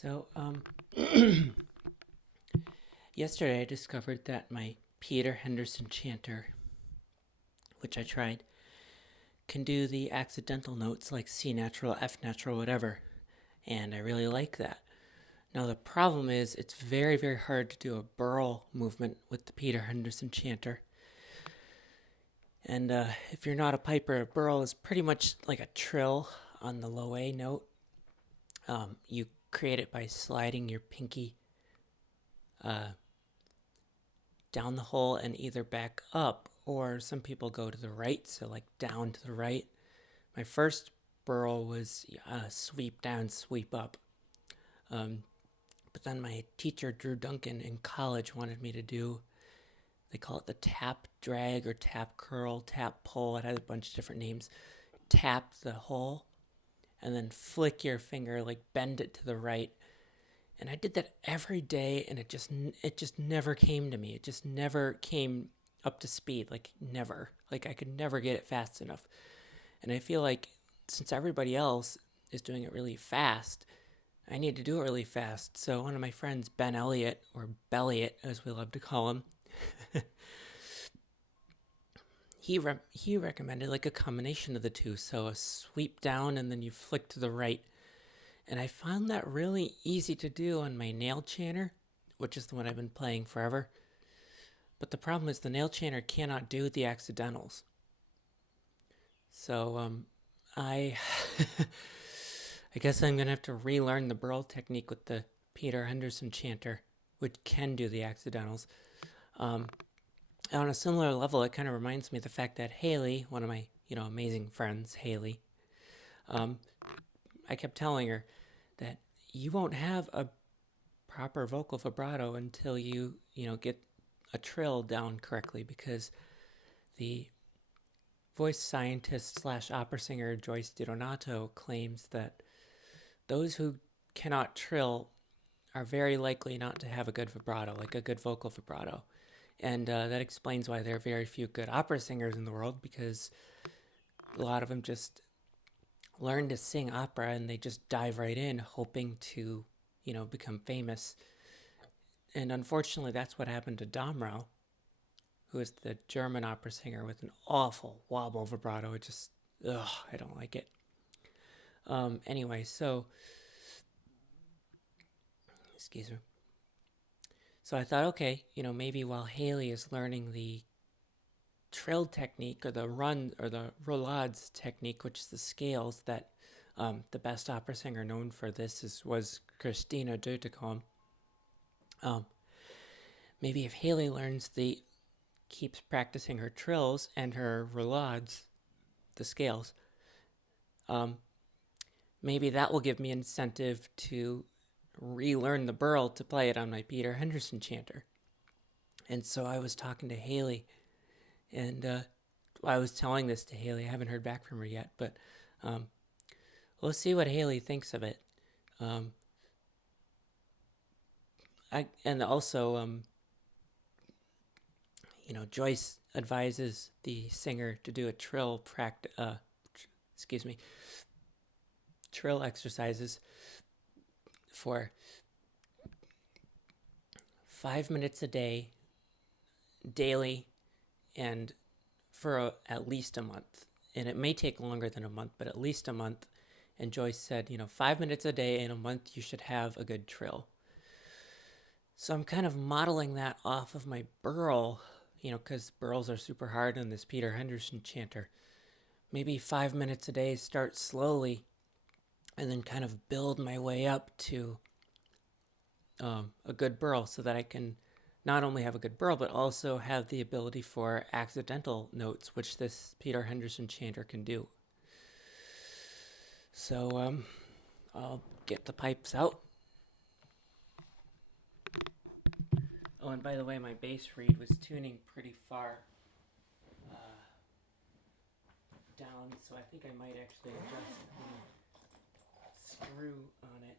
So, yesterday I discovered that my Peter Henderson chanter, which I tried, can do the accidental notes like C natural, F natural, whatever, and I really like that. Now the problem is it's very, very hard to do a burl movement with the Peter Henderson chanter. And if you're not a piper, a burl is pretty much like a trill on the low A note. You create it by sliding your pinky down the hole and either back up, or some people go to the right, so like down to the right. My first burl was sweep down, sweep up. But then my teacher, Drew Duncan, in college wanted me to do, they call it the tap drag or tap curl, tap pull. It has a bunch of different names. Tap the hole and then flick your finger, like bend it to the right. And I did that every day, and it just never came to me. It just never came up to speed, like never. Like I could never get it fast enough. And I feel like since everybody else is doing it really fast, I need to do it really fast. So one of my friends, Ben Elliott, or Belliot as we love to call him, he recommended like a combination of the two. So a sweep down and then you flick to the right. And I found that really easy to do on my Naill chanter, which is the one I've been playing forever. But the problem is the Naill chanter cannot do the accidentals. So I I guess I'm gonna have to relearn the burl technique with the Peter Henderson chanter, which can do the accidentals. On a similar level, it kind of reminds me of the fact that Haley, one of my amazing friends, Haley, I kept telling her that you won't have a proper vocal vibrato until you get a trill down correctly, because the voice scientist / opera singer Joyce DiDonato claims that those who cannot trill are very likely not to have a good vibrato, like a good vocal vibrato. And that explains why there are very few good opera singers in the world, because a lot of them just learn to sing opera and they just dive right in hoping to, become famous. And unfortunately, that's what happened to Domrau, who is the German opera singer with an awful wobble vibrato. It just, I don't like it. Anyway, so, excuse me. So I thought, okay, maybe while Haley is learning the trill technique, or the run, or the roulades technique, which is the scales that the best opera singer known for this was Christina Deutekom. Maybe if Haley keeps practicing her trills and her roulades, the scales, maybe that will give me incentive to relearn the burl to play it on my Peter Henderson chanter. And so I was talking to Haley, and I was telling this to Haley. I haven't heard back from her yet, but we'll see what Haley thinks of it. Joyce advises the singer to do a trill trill exercises for 5 minutes a day, daily, and for at least a month. And it may take longer than a month, but at least a month. And Joyce said, 5 minutes a day in a month, you should have a good trill. So I'm kind of modeling that off of my burl, because burls are super hard on this Peter Henderson chanter. Maybe 5 minutes a day, start slowly, and then kind of build my way up to a good burl, so that I can not only have a good burl, but also have the ability for accidental notes, which this Peter Henderson chanter can do. So I'll get the pipes out. Oh, and by the way, my bass reed was tuning pretty far down, so I think I might actually adjust the screw on it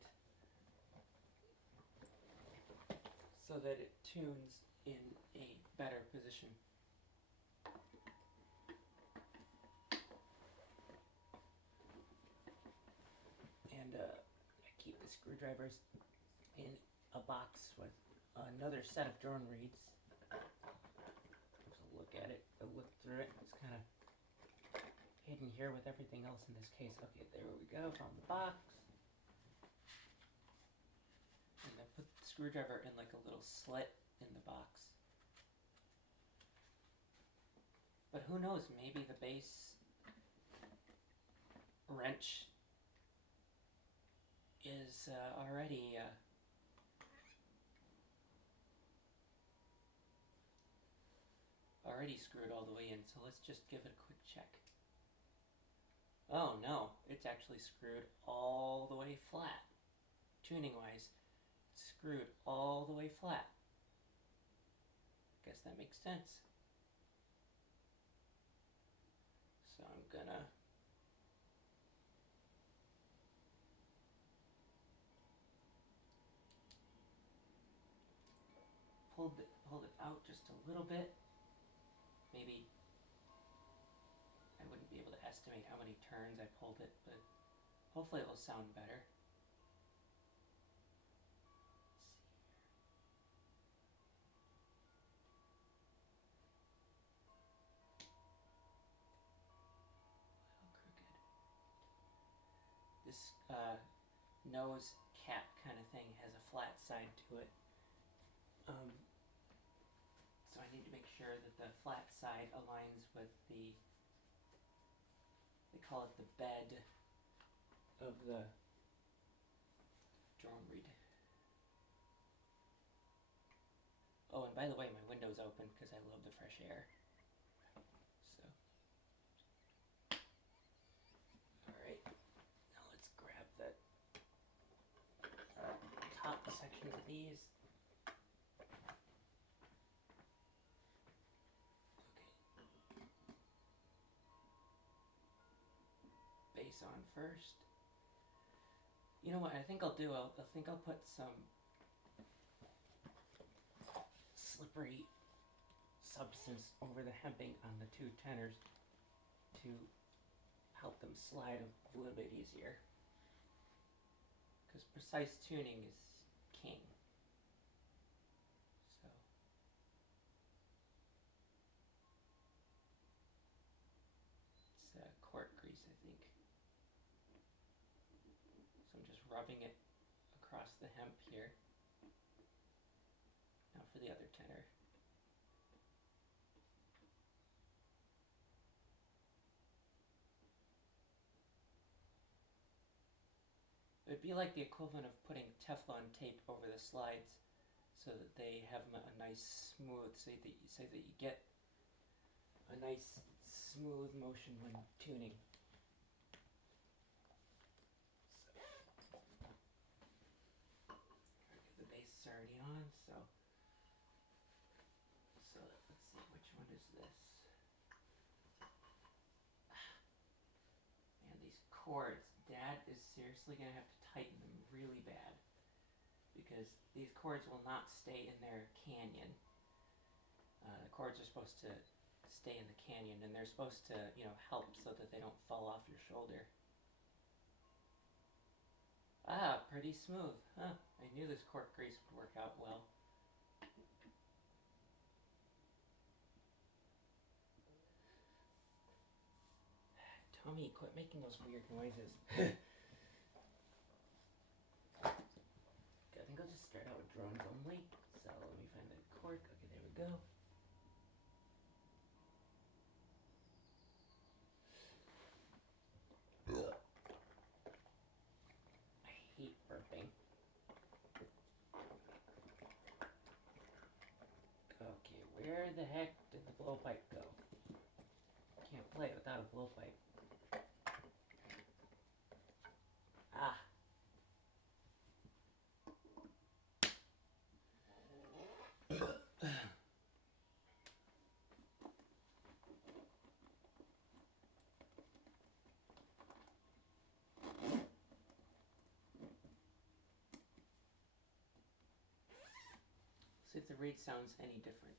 so that it tunes in a better position. And I keep the screw screwdrivers in a box with another set of drone reeds. Just look at it, look through it. It's kind of hidden here with everything else in this case. Okay, there we go. Found the box. And then put the screwdriver in like a little slit in the box. But who knows, maybe the base wrench is already screwed all the way in, so let's just give it a quick check. Oh no, it's actually screwed all the way flat. Tuning wise, it's screwed all the way flat. Guess that makes sense. So I'm gonna pull it out just a little bit. Maybe I wouldn't be able to estimate how many turns I pulled it, but hopefully it will sound better. Let's see here. A little crooked. This nose cap kind of thing has a flat side to it. So I need to make sure that the flat side aligns with the, they call it the bed of the drone reed. Oh, and by the way, my window's open because I love the fresh air. So, alright, now let's grab the top sections of these. Base on first. You know what I think I'll do? I think I'll put some slippery substance over the hemping on the two tenors to help them slide a little bit easier. Because precise tuning is king. So it's cork grease, I think. So I'm just rubbing it across the hemp here. Now for the other tenor. It would be like the equivalent of putting Teflon tape over the slides so that they have a nice smooth, so that you get a nice smooth motion when tuning. The bass is already on, so let's see, which one is this? Man, these chords, Dad is seriously gonna have to tighten them really bad because these chords will not stay in their canyon. The chords are supposed to stay in the canyon, and they're supposed to, help so that they don't fall off your shoulder. Ah, pretty smooth, huh? I knew this cork grease would work out well. Tommy, quit making those weird noises. I think I'll just start out with drones only. So let me find the cork. Okay, there we go. I hate burping. Okay, where the heck did the blowpipe go? Can't play without a blowpipe. Ah. See if the reed sounds any different.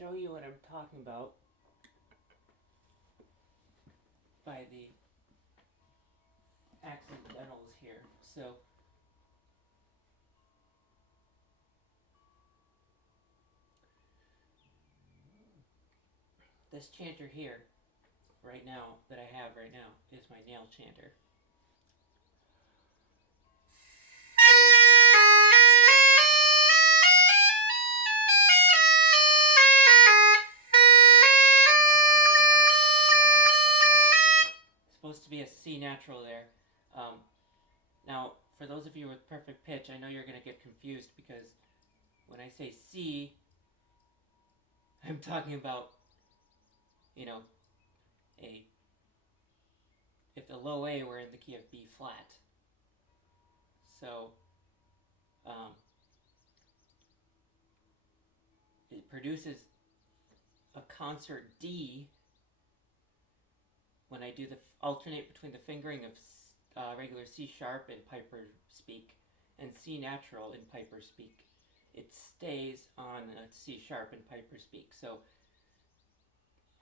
show you what I'm talking about by the accidentals here. So this chanter here, right now, that I have right now, is my Naill chanter. Supposed to be a C natural there. Now, for those of you with perfect pitch, I know you're going to get confused because when I say C, I'm talking about, you know, if the low A were in the key of B flat. So, it produces a concert D when I do the alternate between the fingering of regular C sharp in Piper speak and C natural in Piper speak. It stays on C sharp in Piper speak. So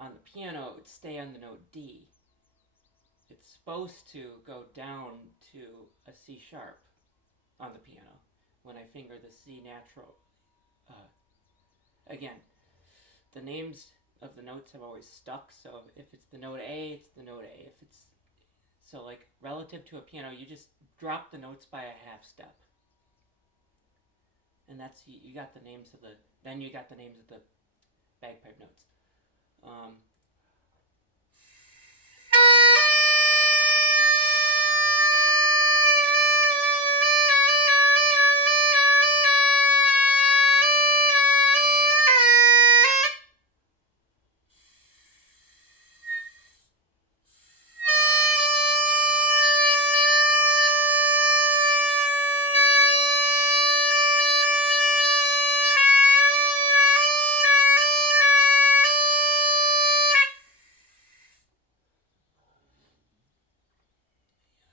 on the piano, it would stay on the note D. It's supposed to go down to a C sharp on the piano when I finger the C natural. Again, the names of the notes have always stuck, so if it's the note A, it's the note A. If it's so, like, relative to a piano, you just drop the notes by a half step. And that's, you got the names of the, then you got the names of the bagpipe notes.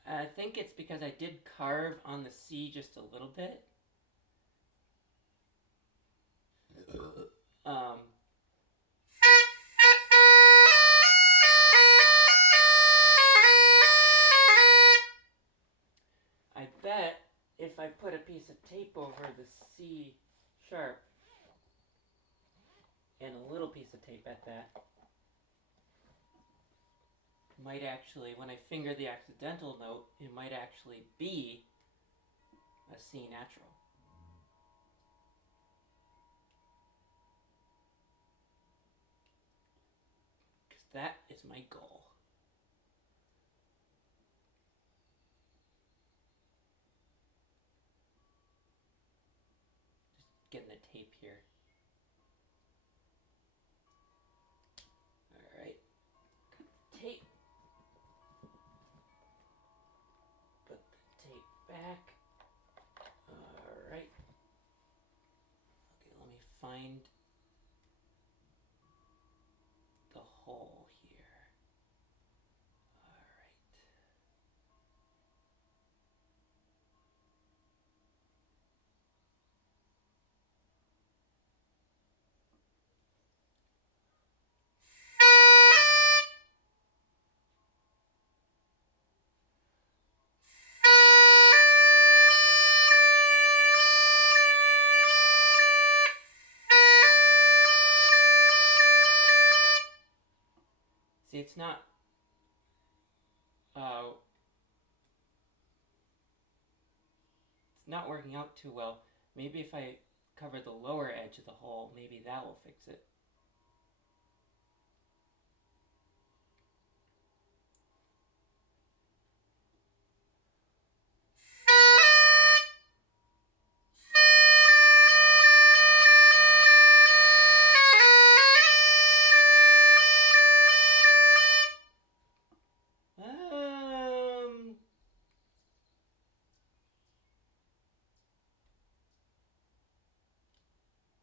I think it's because I did carve on the C just a little bit. I bet if I put a piece of tape over the C sharp, and a little piece of tape at that, might actually, when I finger the accidental note, it might actually be a C natural. Because that is my goal. Just getting the tape here. Alright. Tape. Put the tape back. Alright. Okay, let me find the hole here. Alright. See, it's not working out too well. Maybe if I cover the lower edge of the hole, maybe that will fix it.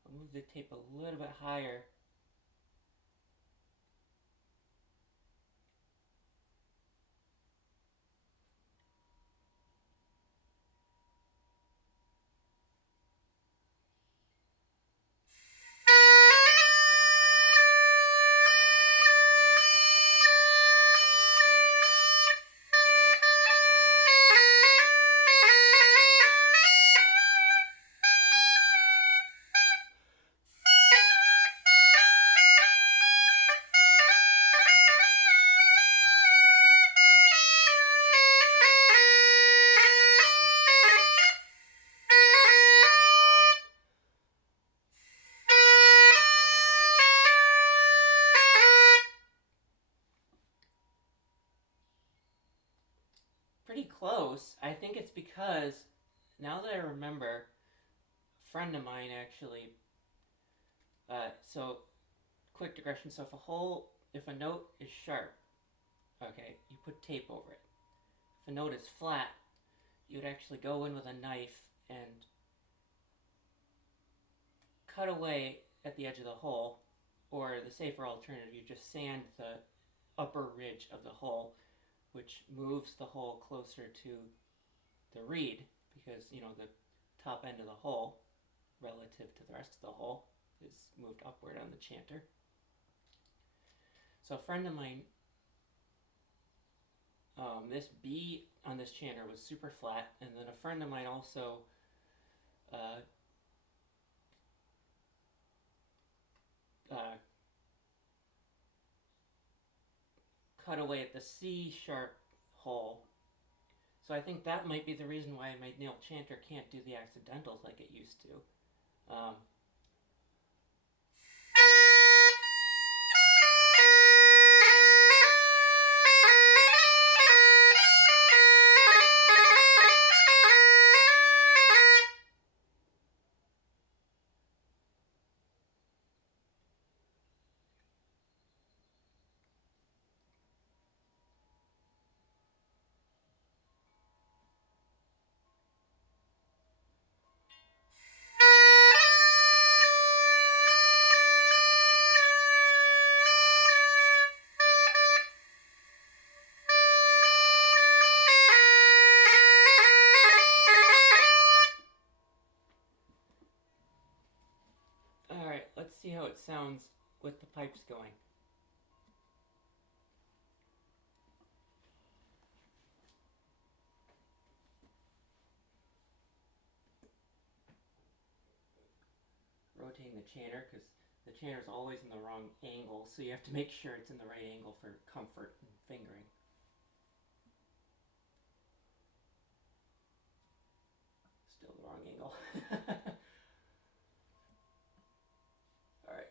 I'll move the tape a little bit higher. close. I think it's because, now that I remember, a friend of mine actually, so, quick digression, so if a note is sharp, okay, you put tape over it. If a note is flat, you would actually go in with a knife and cut away at the edge of the hole, or the safer alternative, you just sand the upper ridge of the hole, which moves the hole closer to the reed, because, the top end of the hole, relative to the rest of the hole, is moved upward on the chanter. So a friend of mine, this B on this chanter was super flat, and then a friend of mine also cut away at the C sharp hole. So I think that might be the reason why my Naill chanter can't do the accidentals like it used to. Alright, let's see how it sounds with the pipes going. Rotating the chanter, because the chanter is always in the wrong angle, so you have to make sure it's in the right angle for comfort and fingering. Still the wrong angle. Alright.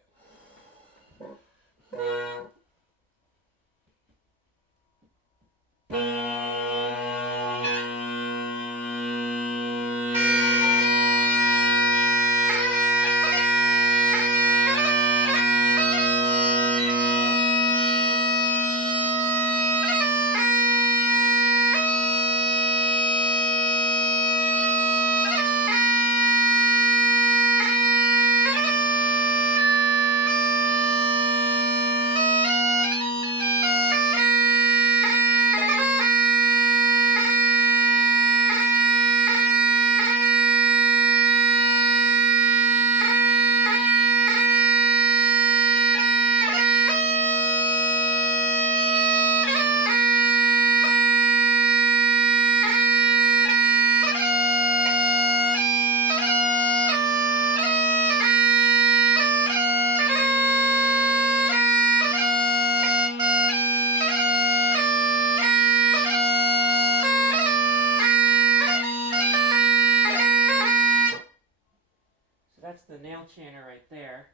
That's the Naill chanter right there.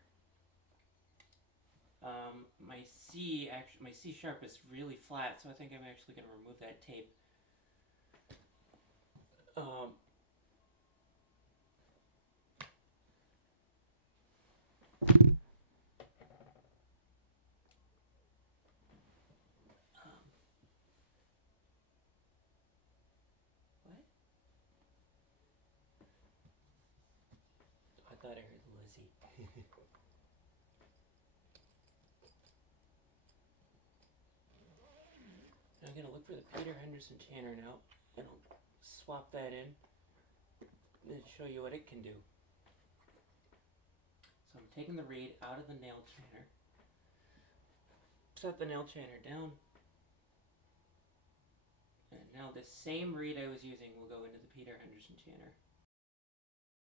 My C sharp is really flat, so I think I'm actually going to remove that tape. What? I thought I heard Lizzie. I'm going to look for the Peter Henderson chanter now, and I'll swap that in and show you what it can do. So I'm taking the reed out of the Naill chanter, set the Naill chanter down, and now the same reed I was using will go into the Peter Henderson chanter.